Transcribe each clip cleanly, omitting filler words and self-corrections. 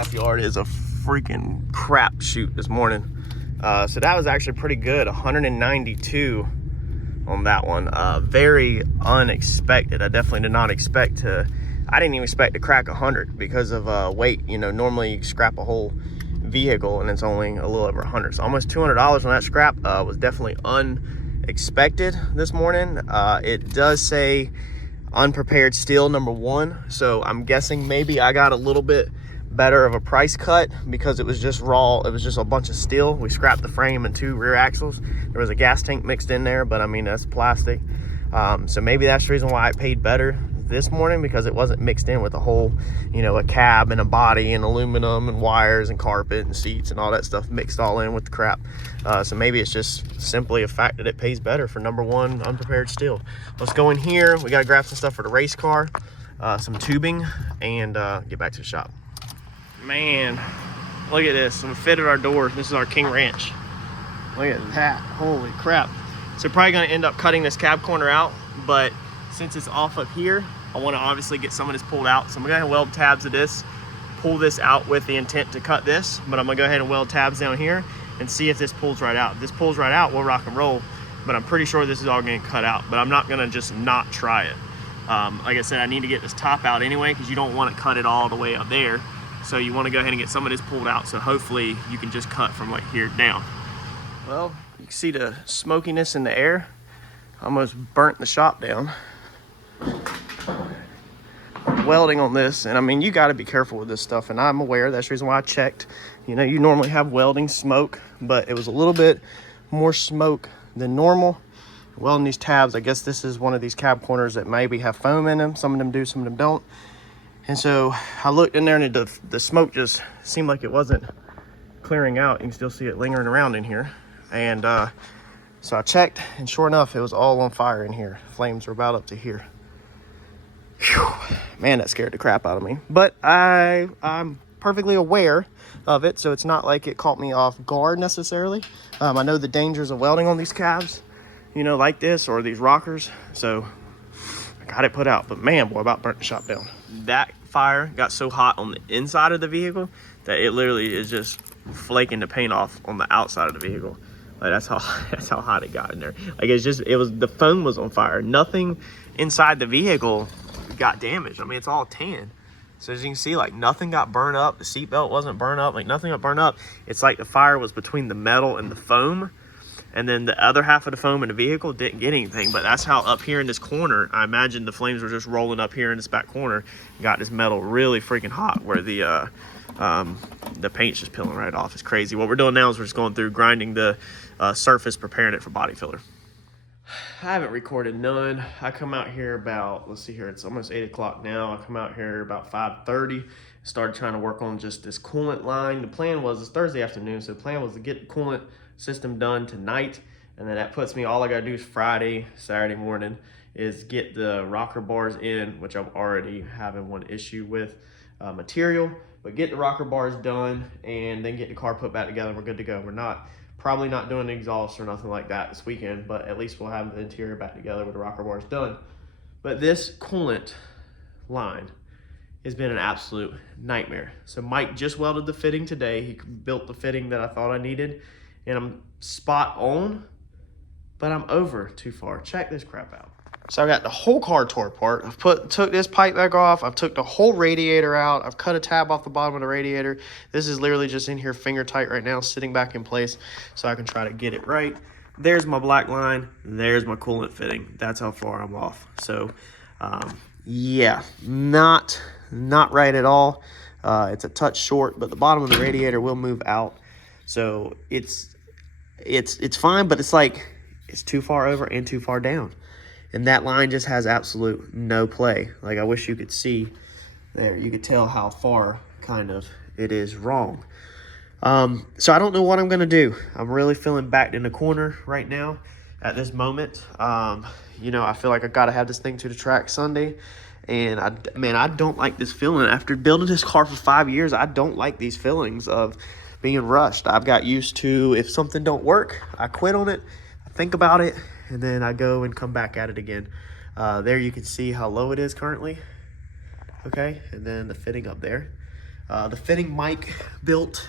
scrapyard is a freaking crap shoot this morning. So that was actually pretty good, 192 on that one. Very unexpected. I definitely did not expect to, I didn't even expect to crack 100 because of weight. You know, normally you scrap a whole vehicle and it's only a little over 100. So almost $200 on that scrap was definitely unexpected this morning. It does say unprepared steel #1, so I'm guessing maybe I got a little bit better of a price cut because it was just raw. It was just a bunch of steel. We scrapped the frame and 2 rear axles. There was a gas tank mixed in there, but I mean, that's plastic. So maybe that's the reason why I paid better this morning, because it wasn't mixed in with a whole, you know, a cab and a body and aluminum and wires and carpet and seats and all that stuff mixed all in with the crap. So maybe it's just simply a fact that it pays better for #1 unprepared steel. Let's go in here. We got to grab some stuff for the race car, some tubing, and get back to the shop. Man, look at this. We fitted our door. This is our King Ranch. Look at that. Holy crap. So probably going to end up cutting this cab corner out, but since it's off up here, I want to obviously get some of this pulled out. So I'm going to go ahead and weld tabs of this, pull this out with the intent to cut this, but I'm going to go ahead and weld tabs down here and see if this pulls right out. If this pulls right out, we'll rock and roll, but I'm pretty sure this is all going to cut out, but I'm not going to just not try it. Like I said, I need to get this top out anyway, because you don't want to cut it all the way up there. So you want to go ahead and get some of this pulled out, so hopefully you can just cut from like here down. Well, you can see the smokiness in the air. Almost burnt the shop down. Welding on this, and I mean, you got to be careful with this stuff, and I'm aware. That's the reason why I checked. You know, you normally have welding smoke, but it was a little bit more smoke than normal. Welding these tabs, I guess this is one of these cab corners that maybe have foam in them. Some of them do, some of them don't. And so I looked in there, and the smoke just seemed like it wasn't clearing out. You can still see it lingering around in here. And so I checked, and sure enough, it was all on fire in here. Flames were about up to here. Whew. Man, that scared the crap out of me. But I'm perfectly aware of it, so it's not like it caught me off guard necessarily. I know the dangers of welding on these cabs, you know, like this, or these rockers. So I got it put out. But man, boy, about burnt the shop down. That fire got so hot on the inside of the vehicle that it literally is just flaking the paint off on the outside of the vehicle. Like that's how hot it got in there. Like the foam was on fire. Nothing inside the vehicle got damaged. I mean, it's all tan. So as you can see, like nothing got burned up. The seatbelt wasn't burned up. Like nothing got burned up. It's like the fire was between the metal and the foam. And then the other half of the foam in the vehicle didn't get anything. But that's how up here in this corner, I imagine the flames were just rolling up here in this back corner. Got this metal really freaking hot where the paint's just peeling right off. It's crazy. What we're doing now is we're just going through grinding the surface, preparing it for body filler. I haven't recorded none. I come out here about, let's see here, it's almost 8 o'clock now. I come out here about 5:30. Started trying to work on just this coolant line. The plan was, it's Thursday afternoon, so the plan was to get the coolant system done tonight, and then that puts me, all I gotta do is Friday, Saturday morning, is get the rocker bars in, which I'm already having one issue with material, but get the rocker bars done and then get the car put back together. We're good to go. We're probably not doing the exhaust or nothing like that this weekend, but at least we'll have the interior back together with the rocker bars done. But this coolant line has been an absolute nightmare. So Mike just welded the fitting today. He built the fitting that I thought I needed, and I'm spot on, but I'm over too far. Check this crap out. So I got the whole car tore apart. I've took this pipe back off. I've took the whole radiator out. I've cut a tab off the bottom of the radiator. This is literally just in here finger tight right now, sitting back in place so I can try to get it right. There's my black line. There's my coolant fitting. That's how far I'm off. So yeah, not right at all. It's a touch short, but the bottom of the radiator will move out. So it's fine, but it's like it's too far over and too far down. And that line just has absolute no play. Like, I wish you could see there. You could tell how far kind of it is wrong. So I don't know what I'm going to do. I'm really feeling backed in the corner right now at this moment. You know, I feel like I got to have this thing to the track Sunday. And, I don't like this feeling. After building this car for 5 years, I don't like these feelings of being rushed. I've got used to, if something don't work, I quit on it. I think about it, and then I go and come back at it again. There you can see how low it is currently. Okay, and then the fitting up there. The fitting Mike built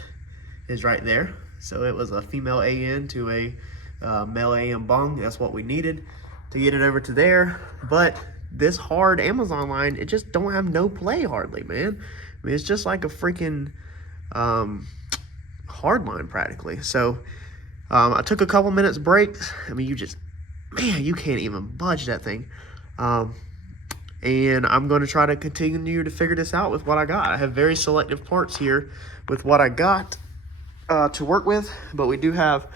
is right there. So it was a female AN to a male AM bung. That's what we needed to get it over to there. But this hard Amazon line, it just don't have no play hardly, man. I mean, it's just like a freaking hard line practically. So I took a couple minutes breaks. I mean, man, you can't even budge that thing. And I'm going to try to continue to figure this out with what I got. I have very selective parts here with what I got to work with, but we do have,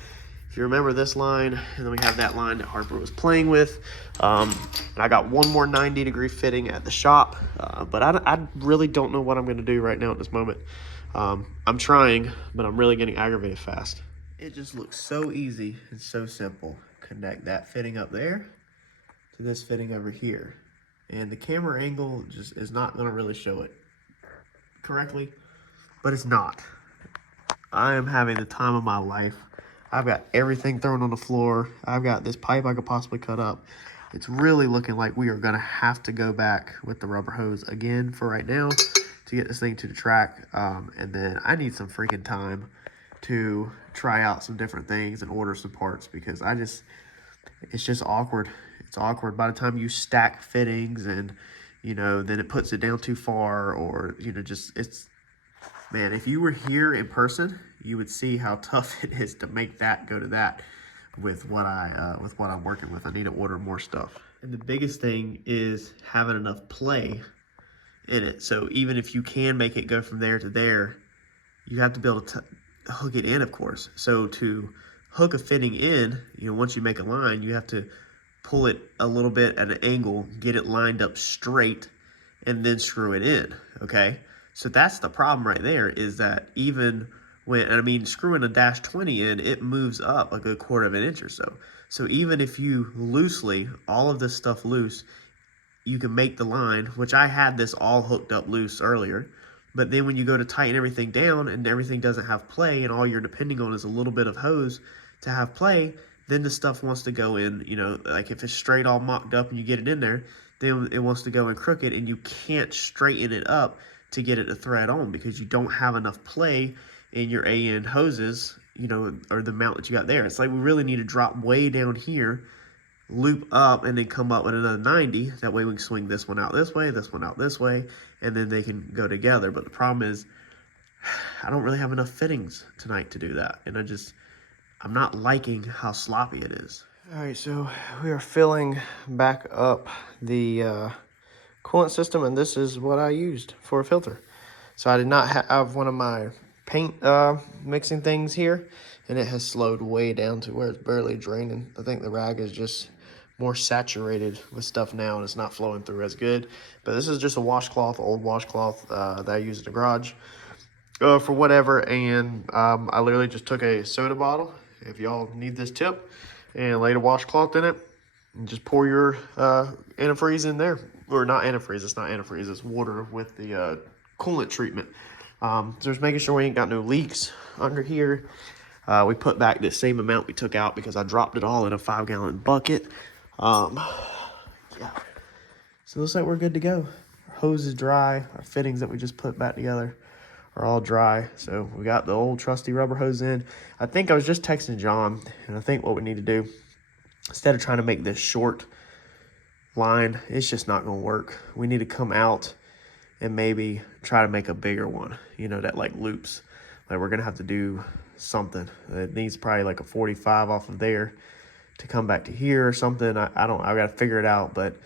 if you remember, this line, and then we have that line that Harper was playing with. And I got one more 90-degree fitting at the shop, but I really don't know what I'm going to do right now at this moment. I'm trying, but I'm really getting aggravated fast. It just looks so easy and so simple. Connect that fitting up there to this fitting over here. And the camera angle just is not going to really show it correctly, but it's not. I am having the time of my life. I've got everything thrown on the floor. I've got this pipe I could possibly cut up. It's really looking like we are going to have to go back with the rubber hose again for right now to get this thing to the track. And then I need some freaking time to try out some different things and order some parts, because it's just awkward. It's awkward by the time you stack fittings, and then it puts it down too far, or man, if you were here in person, you would see how tough it is to make that go to that with what I'm working with. I need to order more stuff. And the biggest thing is having enough play in it. So even if you can make it go from there to there, you have to be able to hook it in, of course. So to hook a fitting in, once you make a line, you have to pull it a little bit at an angle, get it lined up straight, and then screw it in, okay? So that's the problem right there, is that even when, screwing a dash 20 in, it moves up a good 1/4 of an inch or so. So even if you loosely, all of this stuff loose, you can make the line, which I had this all hooked up loose earlier, but then when you go to tighten everything down and everything doesn't have play, and all you're depending on is a little bit of hose to have play, then the stuff wants to go in, like if it's straight all mocked up and you get it in there, then it wants to go in crooked, and you can't straighten it up to get it to thread on because you don't have enough play in your AN hoses, or the mount that you got there. It's like we really need to drop way down here, loop up, and then come up with another 90. That way we can swing this one out this way, this one out this way, and then they can go together. But the problem is I don't really have enough fittings tonight to do that, and I'm not liking how sloppy it is. All right, so we are filling back up the coolant system, and this is what I used for a filter. So I did not have one of my paint mixing things here, and it has slowed way down to where it's barely draining. I think the rag is just more saturated with stuff now, and it's not flowing through as good. But this is just a washcloth, old washcloth that I use in the garage for whatever, and I literally just took a soda bottle, if y'all need this tip, and laid a washcloth in it, and just pour your antifreeze in there. Or not antifreeze, it's not antifreeze, it's water with the coolant treatment. So just making sure we ain't got no leaks under here. We put back the same amount we took out because I dropped it all in a 5-gallon bucket. Yeah. So it looks like we're good to go. Our hose is dry. Our fittings that we just put back together are all dry. So we got the old trusty rubber hose in. I think I was just texting John, and I think what we need to do, instead of trying to make this short line, it's just not going to work. We need to come out and maybe try to make a bigger one, that like loops. Like we're going to have to do something. It needs probably like a 45 off of there to come back to here or something. I got to figure it out, but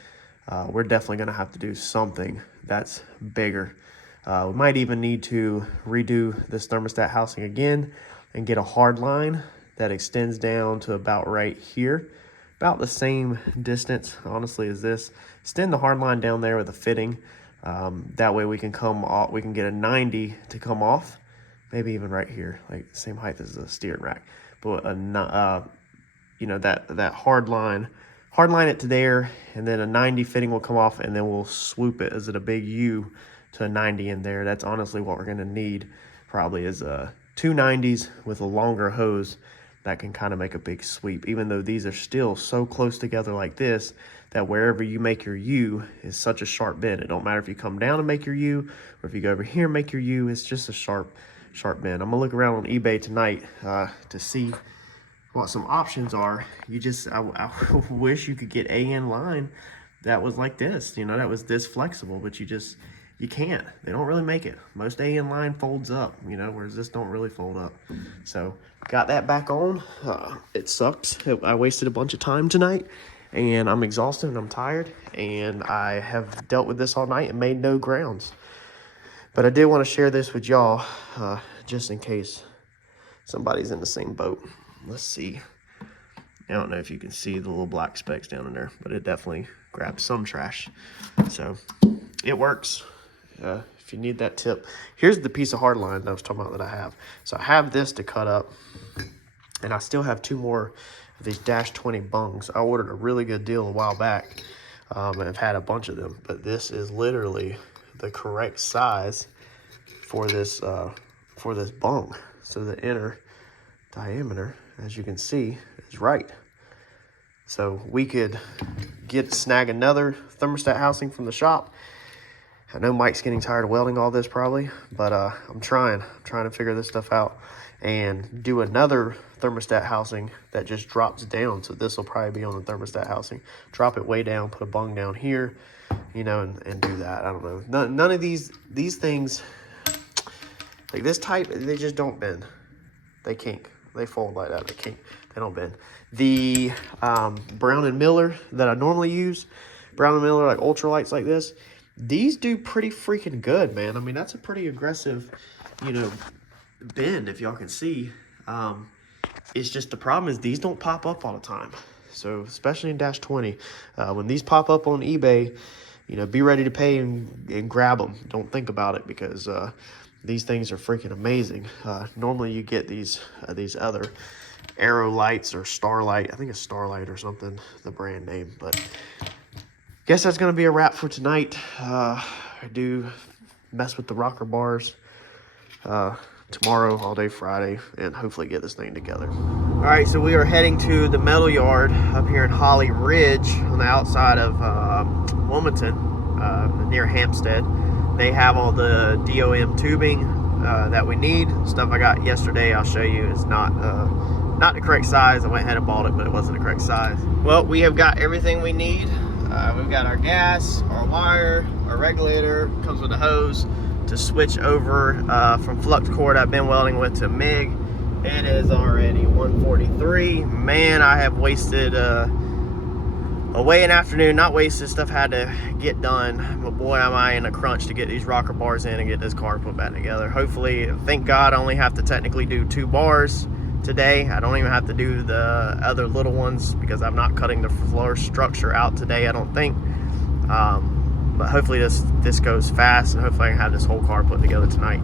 we're definitely going to have to do something that's bigger. We might even need to redo this thermostat housing again and get a hard line that extends down to about right here, about the same distance, honestly, as this. Extend the hard line down there with a fitting. That way we can come off, we can get a 90 to come off, maybe even right here, like the same height as the steering rack. But that hard line it to there, and then a 90 fitting will come off, and then we'll swoop it as a big U to a 90 in there. That's honestly what we're gonna need, probably, is 2 90s with a longer hose that can kind of make a big sweep, even though these are still so close together like this, that wherever you make your U is such a sharp bend. It don't matter if you come down and make your U, or if you go over here and make your U, it's just a sharp bend. I'm gonna look around on eBay tonight to see what some options are. I wish you could get AN line that was like this, you know, that was this flexible, but you can't. They don't really make it. Most AN line folds up, you know, whereas this don't really fold up. So got that back on. It sucks. I wasted a bunch of time tonight, and I'm exhausted and I'm tired, and I have dealt with this all night and made no grounds. But I did want to share this with y'all, just in case somebody's in the same boat. Let's see. I don't know if you can see the little black specks down in there, but it definitely grabs some trash. So it works. If you need that tip, here's the piece of hard line that I was talking about that I have. So I have this to cut up, and I still have 2 more of these -20 bungs. I ordered a really good deal a while back, and I've had a bunch of them, but this is literally the correct size for this bung. So the inner diameter, as you can see, is right. So we could snag another thermostat housing from the shop. I know Mike's getting tired of welding all this probably, but I'm trying to figure this stuff out and do another thermostat housing that just drops down. So this will probably be on the thermostat housing. Drop it way down, put a bung down here, you know, and do that. I don't know. None of these things, like this type, they just don't bend. They kink. They fold like that. They kink. They don't bend. The Brown & Miller that I normally use, Brown & Miller like ultralights like this, these do pretty freaking good, man. I mean, that's a pretty aggressive, you know, bend, if y'all can see. It's just the problem is these don't pop up all the time. So especially in -20, when these pop up on eBay, you know, be ready to pay and grab them. Don't think about it, because these things are freaking amazing. Normally you get these other Arrow lights or Starlight. I think it's Starlight or something, the brand name. But guess that's going to be a wrap for tonight. I do mess with the rocker bars tomorrow, all day Friday, and hopefully get this thing together. All right, so we are heading to the metal yard up here in Holly Ridge on the outside of Wilmington, near Hampstead. They have all the DOM tubing that we need. Stuff I got yesterday, I'll show you, is not the correct size. I went ahead and bought it, but it wasn't the correct size. Well, we have got everything we need. We've got our gas, our wire, our regulator, comes with a hose to switch over from flux cord I've been welding with to MIG. It is already 1:43. Man, I have wasted away an afternoon. Not wasted, stuff had to get done. But boy, am I in a crunch to get these rocker bars in and get this car put back together. Hopefully, thank God I only have to technically do 2 bars today. I don't even have to do the other little ones because I'm not cutting the floor structure out today, I don't think. But hopefully this goes fast, and hopefully I can have this whole car put together tonight.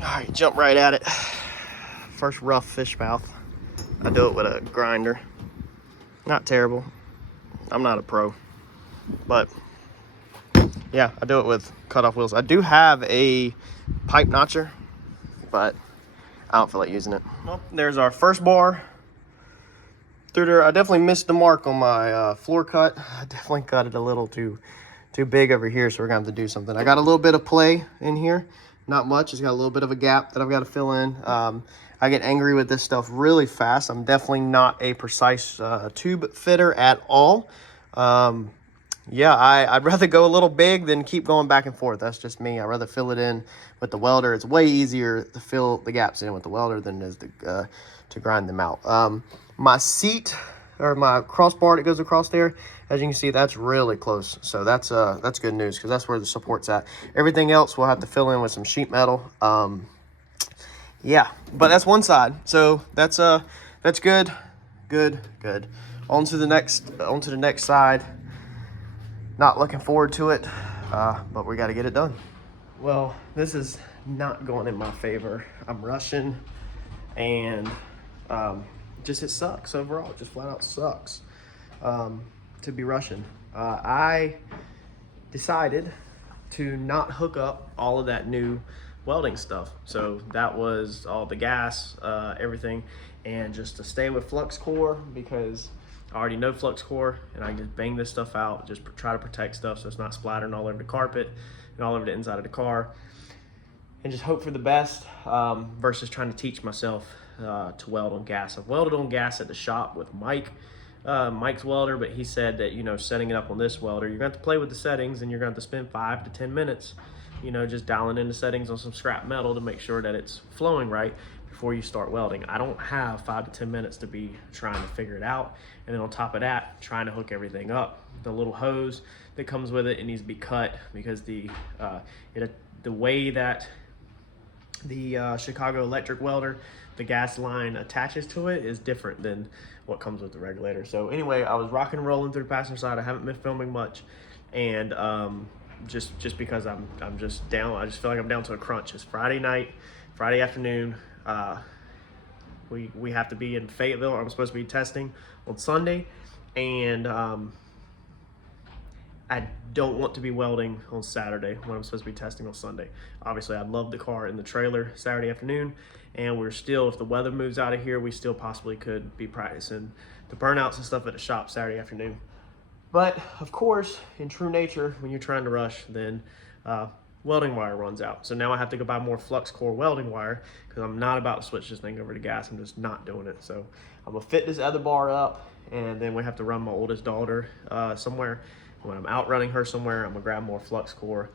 All right, jump right at it. First rough fish mouth. I do it with a grinder. Not terrible. I'm not a pro, but yeah, I do it with cutoff wheels. I do have a pipe notcher, but I don't feel like using it. Well, there's our first bar through there. I definitely missed the mark on my floor cut. I definitely cut it a little too big over here, so we're gonna have to do something. I got a little bit of play in here, not much. It's got a little bit of a gap that I've got to fill in. I get angry with this stuff really fast. I'm definitely not a precise tube fitter at all. Yeah, I'd rather go a little big than keep going back and forth. That's just me. I'd rather fill it in with the welder. It's way easier to fill the gaps in with the welder than it is to grind them out. My seat, or my crossbar that goes across there, as you can see, that's really close. So that's good news, because that's where the support's at. Everything else we'll have to fill in with some sheet metal. Yeah, but that's one side. So that's good. On to the next side. Not looking forward to it, but we got to get it done. Well, this is not going in my favor. I'm rushing, and just it sucks overall. It just flat out sucks to be rushing. I decided to not hook up all of that new welding stuff. So that was all the gas, everything, and just to stay with flux core, because I already know flux core, and I just bang this stuff out, just try to protect stuff so it's not splattering all over the carpet and all over the inside of the car, and just hope for the best, versus trying to teach myself to weld on gas. I've welded on gas at the shop with Mike's welder, but he said that, you know, setting it up on this welder, you're going to have to play with the settings, and you're going to have to spend 5 to 10 minutes, you know, just dialing in the settings on some scrap metal to make sure that it's flowing right before you start welding. I don't have 5 to 10 minutes to be trying to figure it out. And then on top of that, trying to hook everything up. The little hose that comes with it, it needs to be cut, because the way that the Chicago electric welder, the gas line attaches to it, is different than what comes with the regulator. So anyway, I was rocking and rolling through the passenger side. I haven't been filming much, and just because I'm just down. I just feel like I'm down to a crunch. It's Friday night, Friday afternoon. We have to be in Fayetteville. I'm supposed to be testing on Sunday, and I don't want to be welding on Saturday when I'm supposed to be testing on Sunday. Obviously, I'd love the car in the trailer Saturday afternoon, and we're still, if the weather moves out of here, we still possibly could be practicing the burnouts and stuff at the shop Saturday afternoon. But of course, in true nature, when you're trying to rush, then welding wire runs out. So now I have to go buy more flux core welding wire, because I'm not about to switch this thing over to gas. I'm just not doing it. So I'm gonna fit this other bar up, and then we have to run my oldest daughter somewhere. When I'm out running her somewhere, I'm gonna grab more flux core.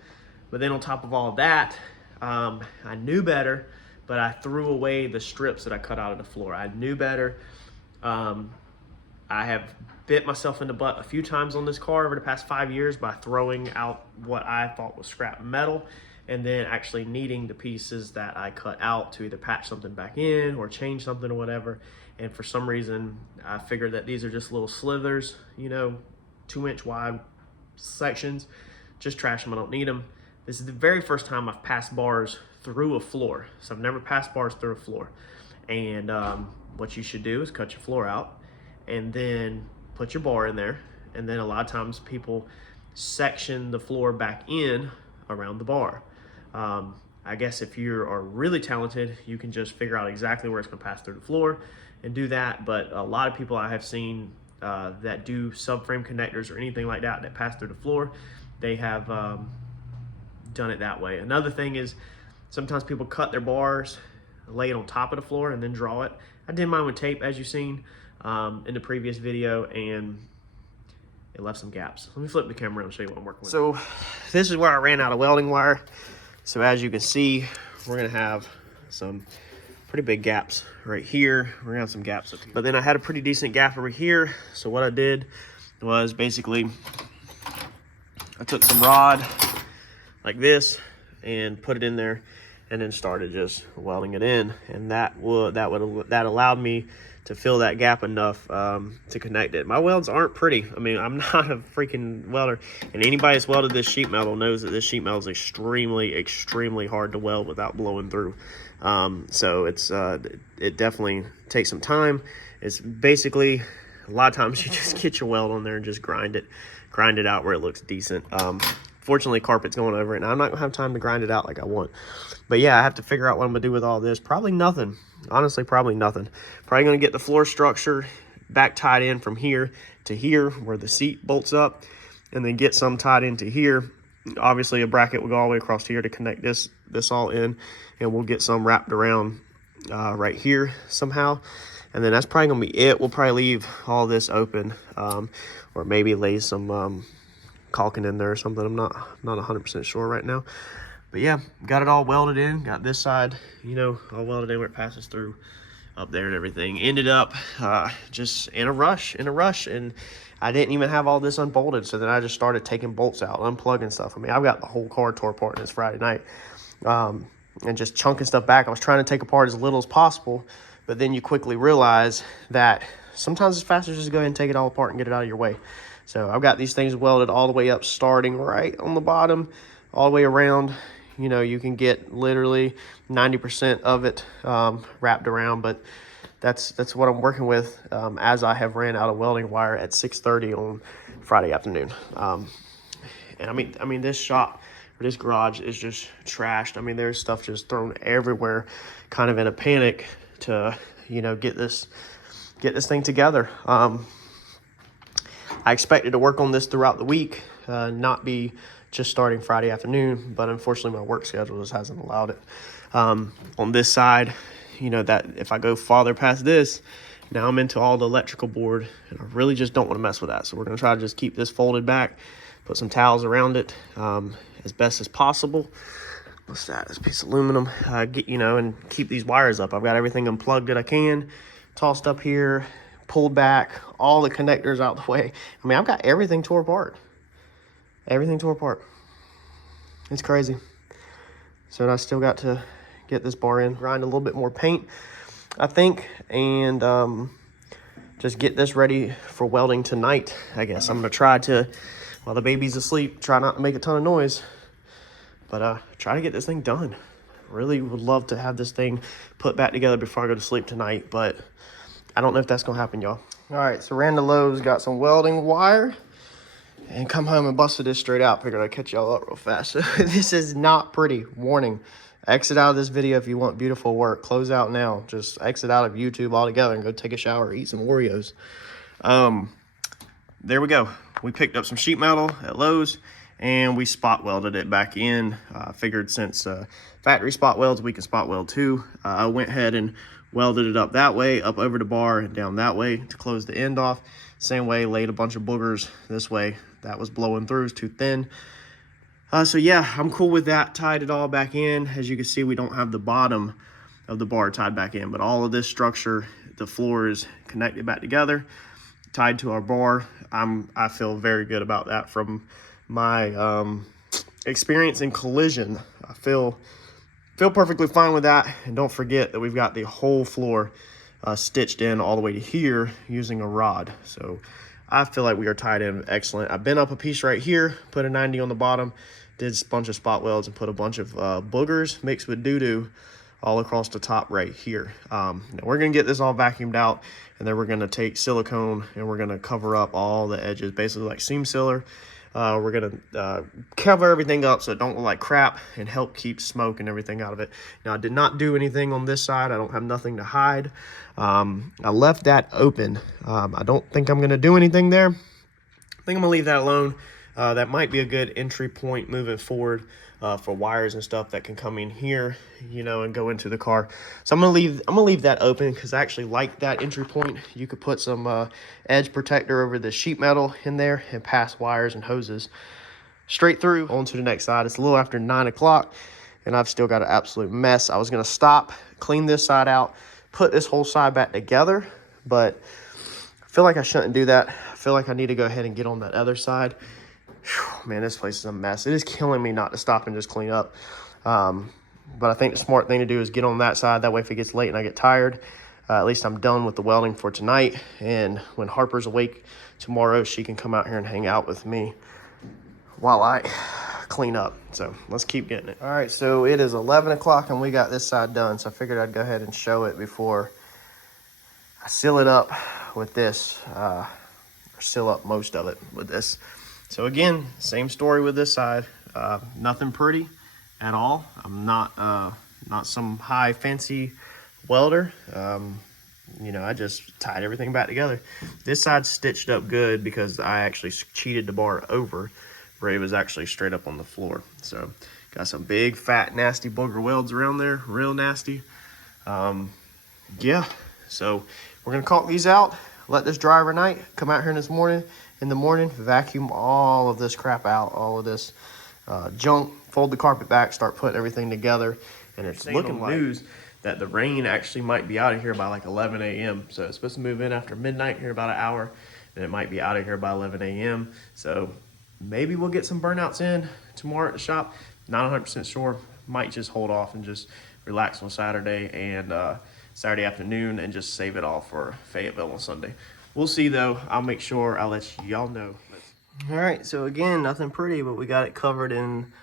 But then on top of all of that, I knew better, but I threw away the strips that I cut out of the floor. I knew better. I have bit myself in the butt a few times on this car over the past 5 years by throwing out what I thought was scrap metal, and then actually needing the pieces that I cut out to either patch something back in or change something or whatever. And for some reason, I figured that these are just little slithers, you know, 2-inch wide sections. Just trash them. I don't need them. This is the very first time I've passed bars through a floor. So I've never passed bars through a floor. And what you should do is cut your floor out and then put your bar in there. And then a lot of times people section the floor back in around the bar. I guess if you are really talented, you can just figure out exactly where it's going to pass through the floor and do that. But a lot of people I have seen that do subframe connectors or anything like that that pass through the floor, they have done it that way. Another thing is sometimes people cut their bars, lay it on top of the floor, and then draw it. I did mine with tape, as you've seen in the previous video, and it left some gaps. Let me flip the camera around and show you what I'm working with. So this is where I ran out of welding wire. So as you can see, we're gonna have some pretty big gaps right here. We're gonna have some gaps up here. But then I had a pretty decent gap over here. So what I did was basically I took some rod like this and put it in there, and then started just welding it in. And that allowed me to fill that gap enough to connect it. My welds aren't pretty. I mean, I'm not a freaking welder, and anybody that's welded this sheet metal knows that this sheet metal is extremely hard to weld without blowing through. So it definitely takes some time. It's basically, a lot of times you just get your weld on there and just grind it out where it looks decent. Fortunately, carpet's going over it, and I'm not gonna have time to grind it out like I want. But yeah, I have to figure out what I'm gonna do with all this. Probably nothing. Honestly, probably nothing. Probably gonna get the floor structure back tied in from here to here where the seat bolts up, and then get some tied into here. Obviously, a bracket will go all the way across here to connect this all in, and we'll get some wrapped around right here somehow. And then that's probably gonna be it. We'll probably leave all this open, or maybe lay some caulking in there or something. I'm not 100% sure right now. But yeah, got it all welded in. Got this side, you know, all welded in where it passes through up there and everything. Ended up just in a rush, and I didn't even have all this unbolted. So then I just started taking bolts out, unplugging stuff. I mean, I've got the whole car tore apart this Friday night, and just chunking stuff back. I was trying to take apart as little as possible, but then you quickly realize that sometimes it's faster just to go ahead and take it all apart and get it out of your way. So I've got these things welded all the way up, starting right on the bottom, all the way around. You know, you can get literally 90% of it wrapped around, but that's what I'm working with as I have ran out of welding wire at 6:30 on Friday afternoon. And I mean, this shop this garage is just trashed. I mean, there's stuff just thrown everywhere, kind of in a panic to, you know, get this thing together. I expected to work on this throughout the week, not be just starting Friday afternoon, but unfortunately my work schedule just hasn't allowed it. On this side, you know, that if I go farther past this, now I'm into all the electrical board, and I really just don't want to mess with that. So we're going to try to just keep this folded back, put some towels around it as best as possible. What's that? This piece of aluminum. You know, and keep these wires up. I've got everything unplugged that I can, tossed up here, pulled back, all the connectors out the way. I mean, I've got everything tore apart. Everything tore apart. It's crazy. So I still got to get this bar in, grind a little bit more paint, I think, and just get this ready for welding tonight, I guess. I'm going to try to, while the baby's asleep, try not to make a ton of noise, but try to get this thing done. Really would love to have this thing put back together before I go to sleep tonight, but I don't know if that's going to happen, y'all. All right, so ran to Lowe's, got some welding wire, and come home and busted this straight out. Figured I'd catch y'all up real fast. This is not pretty. Warning. Exit out of this video if you want beautiful work. Close out now. Just exit out of YouTube altogether and go take a shower, eat some Oreos. There we go. We picked up some sheet metal at Lowe's and we spot welded it back in. Figured since factory spot welds, we can spot weld too. I went ahead and welded it up that way, up over the bar and down that way to close the end off. Same way, laid a bunch of boogers this way. That was blowing through, it's too thin. So yeah, I'm cool with that. Tied it all back in. As you can see, we don't have the bottom of the bar tied back in, but all of this structure, the floor is connected back together, tied to our bar. I feel very good about that from my experience in collision. I feel perfectly fine with that. And don't forget that we've got the whole floor stitched in all the way to here using a rod. So I feel like we are tied in excellent. I've been up a piece right here, put a 90 on the bottom, did a bunch of spot welds and put a bunch of boogers mixed with doo-doo all across the top right here. Now we're gonna get this all vacuumed out, and then we're gonna take silicone and we're gonna cover up all the edges, basically like seam sealer. We're gonna cover everything up so it don't look like crap and help keep smoke and everything out of it. Now I did not do anything on this side. I don't have nothing to hide. I left that open. I don't think I'm gonna do anything there. I think I'm gonna leave that alone. That might be a good entry point moving forward for wires and stuff that can come in here, you know, and go into the car. So I'm gonna leave that open because I actually like that entry point. You could put some edge protector over the sheet metal in there and pass wires and hoses straight through onto the next side. It's a little after 9 o'clock and I've still got an absolute mess. I was gonna stop, clean this side out, put this whole side back together, but I feel like I shouldn't do that. I feel like I need to go ahead and get on that other side. Whew, man, this place is a mess. It is killing me not to stop and just clean up. But I think the smart thing to do is get on that side. That way if it gets late and I get tired, at least I'm done with the welding for tonight. And when Harper's awake tomorrow, she can come out here and hang out with me while I clean up. So let's keep getting it. All right, so it is 11 o'clock and we got this side done. So I figured I'd go ahead and show it before I seal it up with this, or seal up most of it with this. So again, same story with this side. Nothing pretty at all. I'm not some high fancy welder. You know, I just tied everything back together. This side's stitched up good because I actually cheated the bar over where it was actually straight up on the floor. So got some big fat nasty booger welds around there, real nasty. Yeah, so we're gonna caulk these out, let this dry overnight, come out here in the morning, vacuum all of this crap out, all of this junk, fold the carpet back, start putting everything together. And it's looking like news that the rain actually might be out of here by like 11 a.m. So it's supposed to move in after midnight here about an hour, and it might be out of here by 11 a.m. So maybe we'll get some burnouts in tomorrow at the shop. Not 100% sure. Might just hold off and just relax on Saturday and Saturday afternoon and just save it all for Fayetteville on Sunday. We'll see though. I'll make sure I'll let y'all know. All right, so again, nothing pretty, but we got it covered in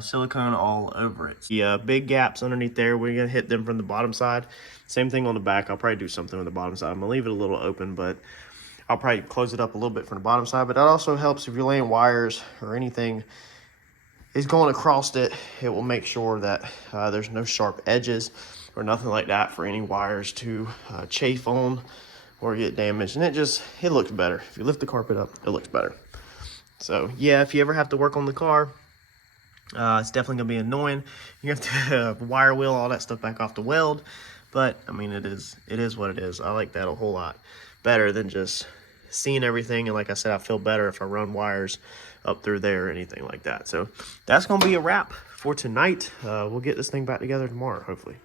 silicone all over it. The big gaps underneath there, we're gonna hit them from the bottom side. Same thing on the back. I'll probably do something on the bottom side. I'm gonna leave it a little open, but I'll probably close it up a little bit from the bottom side. But that also helps if you're laying wires or anything is going across it, it will make sure that there's no sharp edges or nothing like that for any wires to chafe on or get damaged. And it looks better. If you lift the carpet up, it looks better. So yeah, if you ever have to work on the car, it's definitely gonna be annoying. You have to wire wheel all that stuff back off the weld, but I mean, it is what it is. I like that a whole lot better than just seeing everything. And like I said, I feel better if I run wires up through there or anything like that. So that's gonna be a wrap for tonight. We'll get this thing back together tomorrow, hopefully.